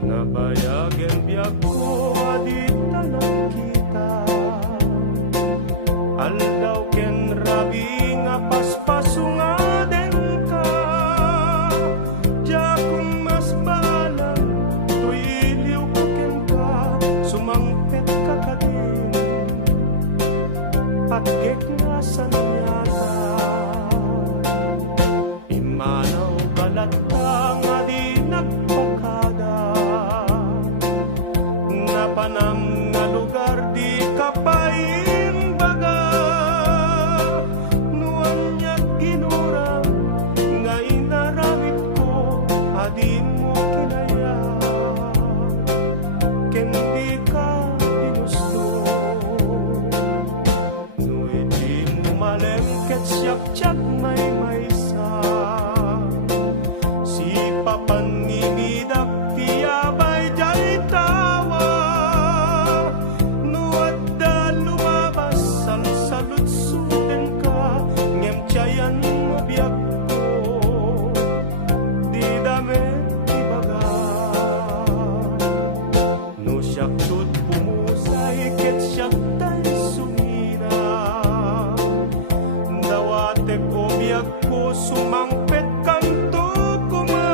Nabayagan biyak ko adita nakita, aldaw ken rabi nga paspaso nga den ka. Diya kung mas balang tuiliw ko ken ka, sumangpet ka kadin patgek nga sanyata. Imanaw balata nga di nagpakada, napanam nga lugar di kapaimbaga. Nuan niya ginurang nga inaramit ko, adi mo kinaya ken di ka ginusto. No di mo malem ket siyak may maysa, si papanginidak tiyabay jay tawa. Nuadda lumabas salsalutsuten ka, ngem tiyayan mo biyak ko, di damit ibaga. No siyak tut pumusay ket siyak tay sumina, dawate ko biyak ko sumangpet kanto kuma.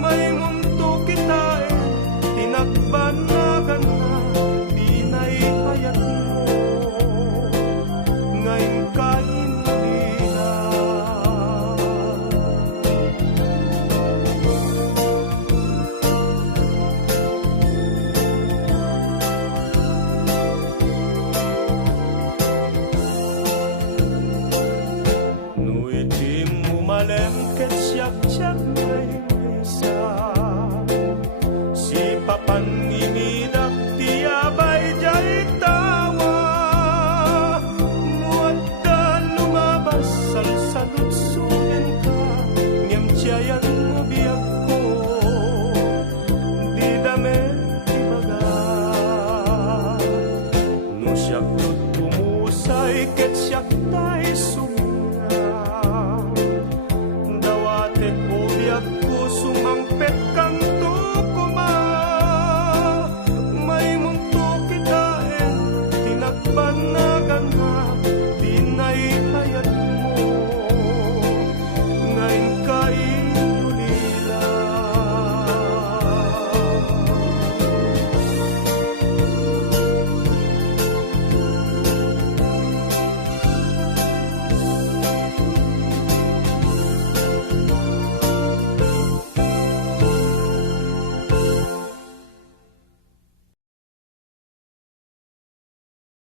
May munto kita tinakbanagan na, di naihayat mo ngayon kain na. No itim mo malem ket siyak may isa,